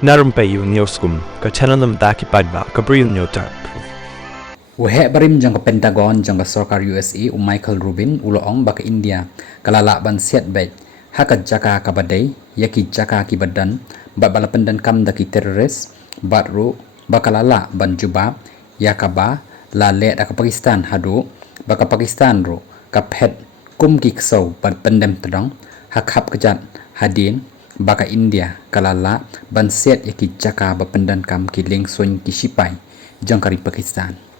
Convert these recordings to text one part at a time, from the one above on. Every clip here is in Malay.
Narumpayu Neoskum, Kachananam Daki Padba, Gabriel Newtap. Uhe barim jang Pentagon jang Sarkar USA Michael Rubin uloong baka India kalala ban siat bet hakat jaka kabadai yaki jaka kibadan bat balapendan kam daki teroris batru bakalala ban jubab yakaba la le daka Pakistan hadu baka Pakistan ru kaphet kum kiksau bat pendem tedong hakhap kejat hadin baka India kalala ban siat yaki jaka bapendan kam kiling sun kisipai jang kari Pakistan.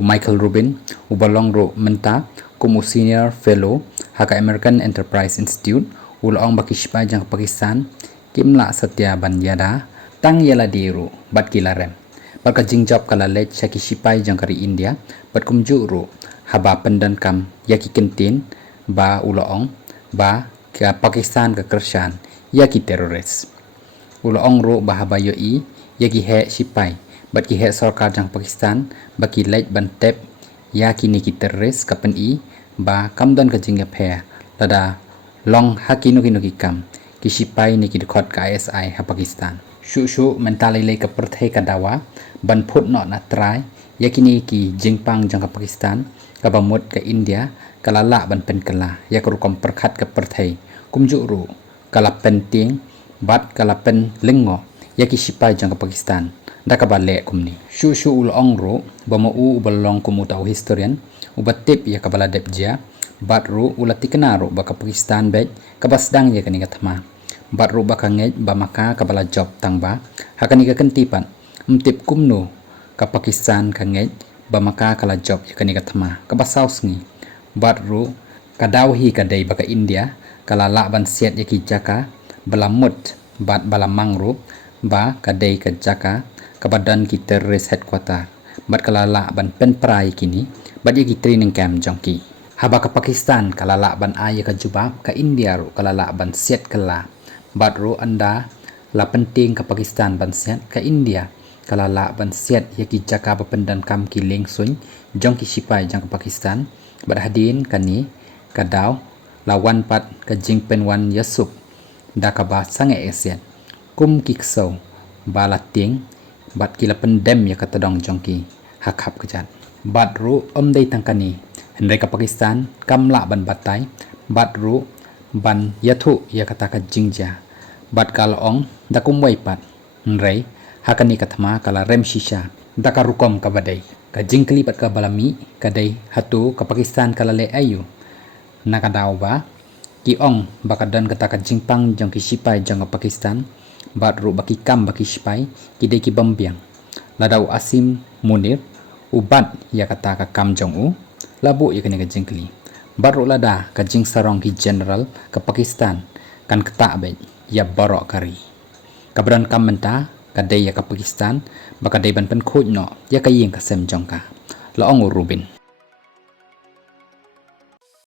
Michael Rubin, ubalong ro menta, kumu senior fellow, haka American Enterprise Institute, ulong bakispa jang Pakistan, kimla satya banyada, tang yala diru, bat kilarem. Baka jingjab kala lech shaki sipai jang kari India, bat kumju ro, haba pendan kam yaki kentin, ba ulong, ba ke Pakistan ke Kershan, yaki teroris. Ulong ro bahaba yoi, yaki he sipai, bat ki he sarkar jang Pakistan baki lej ban tep ya kini ki teroris kapen i ba kamdan ka jingya phe lada long hakinu kinu ki kam ki sipai ni ki khot ka ISI ha Pakistan shu mentali le ka perthai ka dawa ban phut no na trai ya kini ki jingpang jang ka Pakistan ka bamut ka India kalala ban pen kala ya ka rukom perkhat ka perthai kumju ru kala penting bat kala pen lengo ya ki sipai jang ka Pakistan daka bale kumni shu ulong ro bama u balong kumu tau historian ubatip ya kabala depja batru ulatikna ro baka Pakistan bet kabasdang ya kani gathma batru baka ngej bamaka kabala job tangba hakani ka kentipan mtip kumno ka Pakistan ka ngej bamaka kala job ya kani gathma kabasaus ni batru kadauhi kadai baka India kala laban siat ya ki jaka balamut bat balamang ro ba kadai ka jaka kabadan ki terrorist headquarter bat kalala ban pen prai kini bat ye ki training camp jongki haba ka Pakistan kalala ban aya ka jubab ka India ro kalala ban set kala bat ro anda la penting ka Pakistan ban set ka India kalala ban set ye ki jaka bapendan kam ki leng sun jongki sipai jang ka Pakistan bat hadin kani kadaw lawan pat ka jingpen wan yasup dakaba sange asian kum kikso balating bat kila pendem ya katadong jongki hakhap kejat bat ru dei tangkani hendai ka Pakistan kamla ban batai bat ru ban yathu ya kata ka jingja bat kalong dakum wai pat hendai hakani kathma kala rem shisha daka rukom ka badai ka jingkli bat ka balami kadai hatu ka Pakistan kala le ayu nakadaw ba ki ong bakadan kata ka jingpang jongki sipai jang ka Pakistan bat ru baki kam baki sipai kidai ki bambiang ladau Asim Munir ubat ya kata ka kam jong u labu ya kani ka jingkli bat ru lada ka jing sarong ki general ka Pakistan kan kata be ya barok kari kabran kam menta kadai ya ka Pakistan baka dai ban pen khoj no ya ka yeng ka sem jong ka laong Rubin